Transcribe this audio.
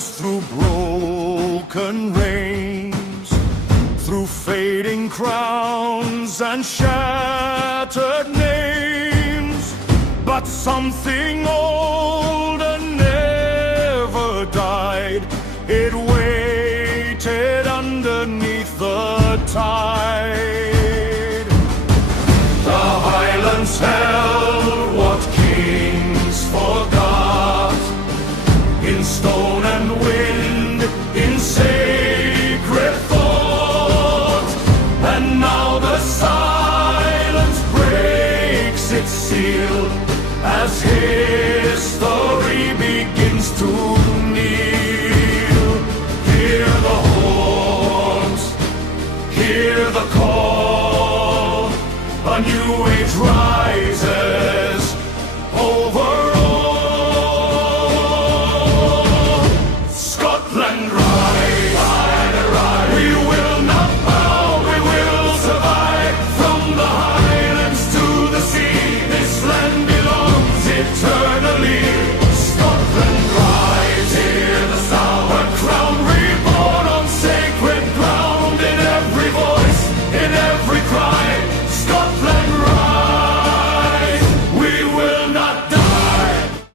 silence through broken reins, through fading crowns and shattered names. But something older never died. It waited underneath the tide. The Highlands held what kings forgot, in stone and wind, in sacred thought. And now the silence breaks its seal as history begins to kneel. Hear the horns, hear the call, a new age rises.